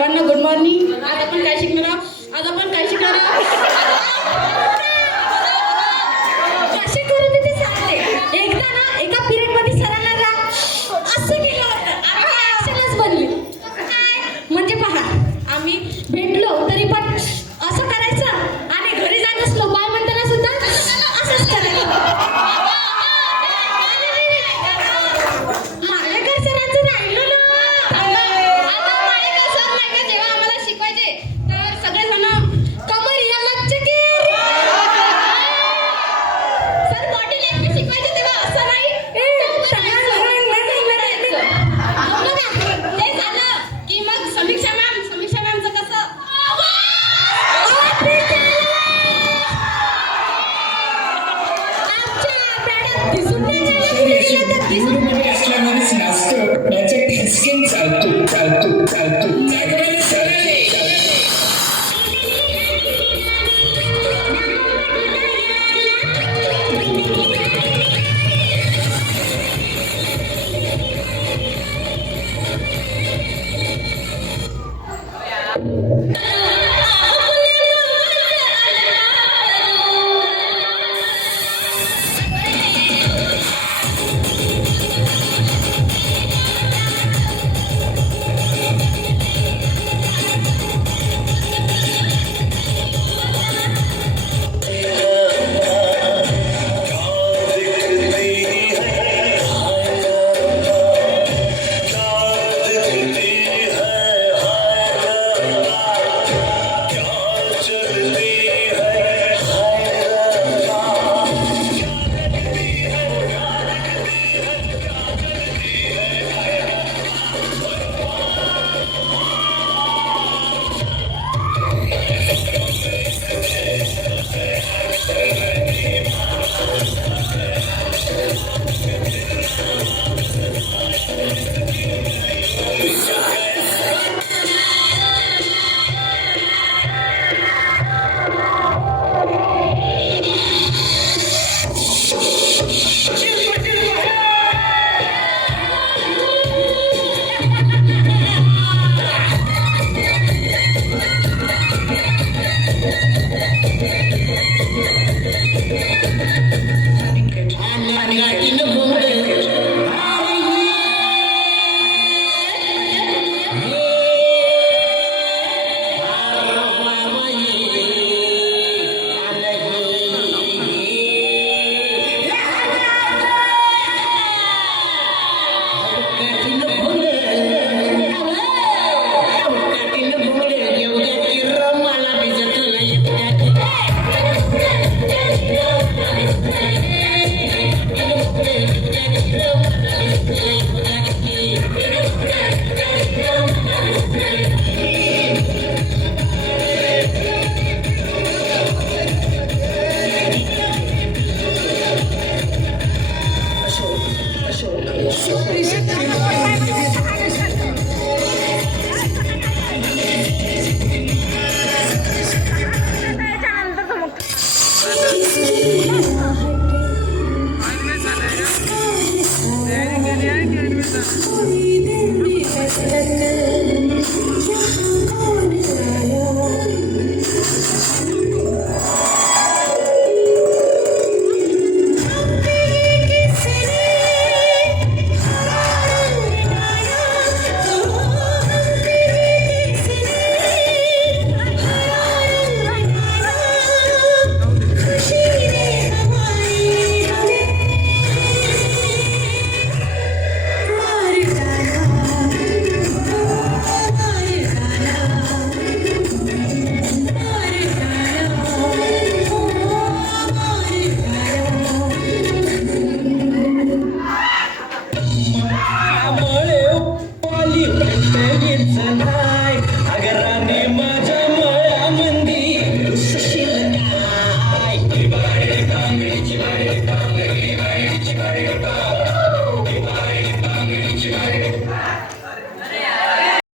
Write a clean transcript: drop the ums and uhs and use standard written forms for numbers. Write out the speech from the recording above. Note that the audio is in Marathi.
सर्वांना गुड मॉर्निंग. आज आपण काय शिकणार आहोत? कशी करू ते सांगते. एकदा ना एका पिरियड मध्ये सरांना असं केलं होतं, आम्ही ऍक्शनच बनली. म्हणजे पहा, आम्ही भेटलो तरी पण असं करायचं आणि घरी जात असलो बाय म्हणताना सुद्धा असंच करायचं. माळेकर सरांचं राहिलो ना. जेव्हा आम्हाला शिकवायचे तर सगळेजण कमर या लचकीर. सर बॉडी लँग्वेज शिकवायचे तेव्हा असं नाही ते झालं की मग समीक्षा मॅमचं कसं मध्ये असल्यामुळेच नाचतो याचे ठसकेन चालतो.